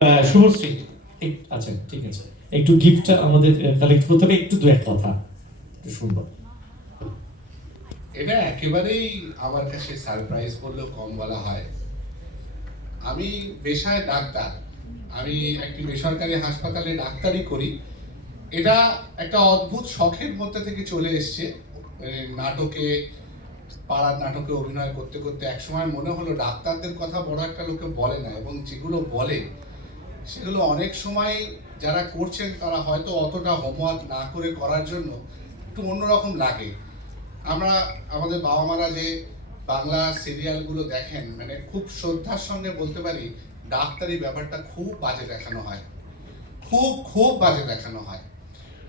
শুভশ্রী, আচ্ছা ঠিক আছে, একটু গিফট আমাদের কালেক্ট করতে হবে, একটু দু এক কথা একটু শুনবো। এটা একেবারেই আমার কাছে সারপ্রাইজ বললেও কম বলা হয়। আমি পেশায় ডাক্তার, আমি একটি বেসরকারি হাসপাতালে ডাক্তারি করি। এটা একটা অদ্ভুত শখের মধ্যে থেকে চলে এসছে। নাটকে, পাড়ার নাটকে অভিনয় করতে করতে একসময় মনে হলো ডাক্তারদের কথা বড় একটা লোকে বলে না, এবং যেগুলো বলে সেগুলো অনেক সময় যারা করছেন তারা হয়তো অতটা হোমওয়ার্ক না করে করার জন্য একটু অন্যরকম লাগে। আমরা আমাদের বাবা মারা যে বাংলা সিরিয়ালগুলো দেখেন, মানে খুব শ্রদ্ধার সঙ্গে বলতে পারি ডাক্তারি ব্যাপারটা খুব বাজে দেখানো হয়, খুব খুব বাজে দেখানো হয়।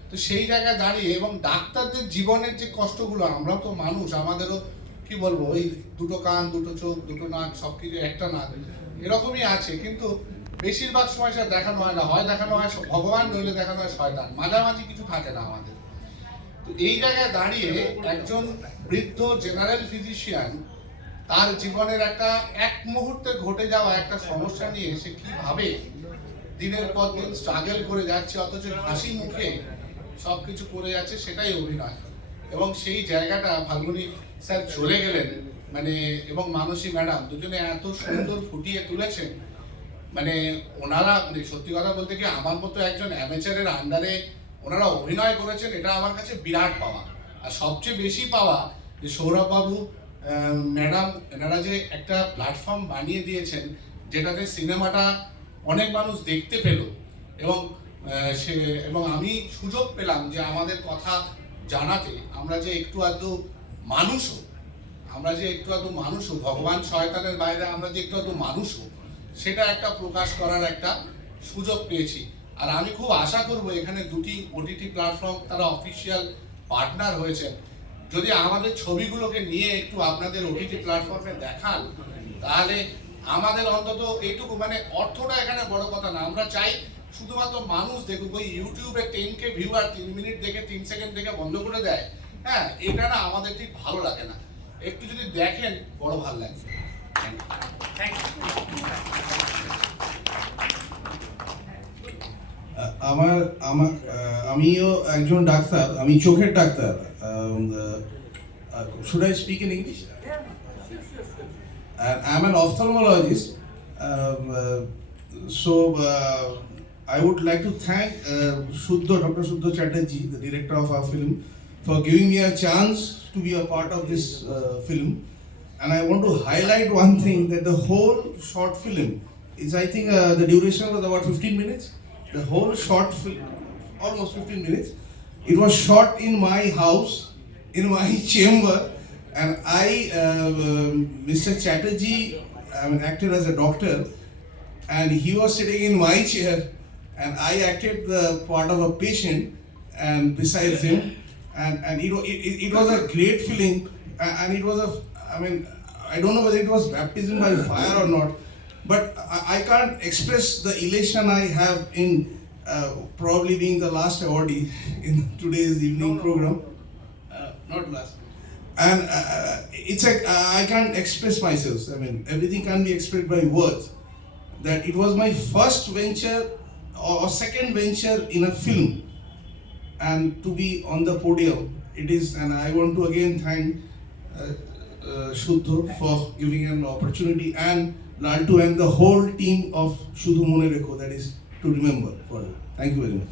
তো সেই জায়গায় দাঁড়িয়ে এবং ডাক্তারদের জীবনের যে কষ্টগুলো, আমরাও তো মানুষ, আমাদেরও কি বলবো, ওই দুটো কান, দুটো চোখ, দুটো নাক, সব কিছু একটা নাক এরকমই আছে, কিন্তু বেশিরভাগ সময় সেটা দেখানো হয় না। হয় দেখানো হয় ভগবান, নইলে দেখানো হয় শয়তান, মাঝামাঝি কিছু থাকে না আমাদের। তো এই জায়গায় দাঁড়িয়ে একজন বৃদ্ধ জেনারেল ফিজিশিয়ান তার জীবনের একটা এক মুহূর্তে ঘটে যাওয়া একটা সমস্যা নিয়ে সে কিভাবে দিনের পর দিন স্ট্রাগল করে যাচ্ছে, অথচ হাসি মুখে সবকিছু করে যাচ্ছে, সেটাই অভিনয়। এবং সেই জায়গাটা ফাল্গুনী স্যার চলে গেলেন, মানে এবং মানসী ম্যাডাম দুজনে এত সুন্দর ফুটিয়ে তুলেছেন। মানে ওনারা, মানে সত্যি কথা বলতে কি, আমার মতো একজন অ্যামেচারের আন্ডারে ওনারা অভিনয় করেছেন, এটা আমার কাছে বিরাট পাওয়া। আর সবচেয়ে বেশি পাওয়া যে সৌরভ বাবু, ম্যাডাম, এনারা যে একটা প্ল্যাটফর্ম বানিয়ে দিয়েছেন যেটাতে সিনেমাটা অনেক মানুষ দেখতে পেল, এবং সে এবং আমি সুযোগ পেলাম যে আমাদের কথা জানাতে। আমরা যে একটু আধটু মানুষও, আমরা যে একটু আধটু মানুষও, ভগবান শয়তানের বাইরে আমরা যে একটু আধটু মানুষও, সেটা একটা প্রকাশ করার একটা সুযোগ পেয়েছি। আর আমি খুব আশা করব এখানে দুটি ওটিটি প্ল্যাটফর্ম তারা অফিসিয়াল পার্টনার হয়েছেন, যদি আমাদের ছবিগুলোকে নিয়ে একটু আপনাদের ওটিটি প্ল্যাটফর্মে দেখান, তাহলে আমাদের অন্তত এইটুকু, মানে অর্থটা এখানে বড় কথা না, আমরা চাই শুধুমাত্র মানুষ দেখুক। ওই ইউটিউবে 10K ভিউয়ার 3 মিনিট দেখে 3 সেকেন্ড দেখে বন্ধ করে দেয়, হ্যাঁ, এটা না আমাদের ঠিক ভালো লাগে না। একটু যদি দেখেন বড় ভালো লাগবে। আমার আমার আমিও একজন ডাক্তার, আমি চোখের doctor. Should I speak in English? I'm an ophthalmologist. So I would like to thank Dr. Shuddha Chatterjee, the director of our film, for giving me a chance to be a part of this film. And I want to highlight one thing, that the whole short film is, I think the duration was about 15 minutes. The whole short film, almost 15 minutes, it was shot in my house, in my chamber, and Mr. Chatterjee, acted as a doctor, and he was sitting in my chair, and I acted the part of a patient, and besides him, and it was a great feeling, and it was I don't know whether it was baptism by fire or not, but I can't express the elation I have in probably being the last awardee in today's evening program. Not last. And it's like I can't express myself. Everything can be expressed by words. That it was my first venture or second venture in a film, and to be on the podium, it is, and I want to again thank Shuddha for giving an opportunity, and Laltu and the whole team of Shudhu Monereko, that is to remember forever. Thank you very much.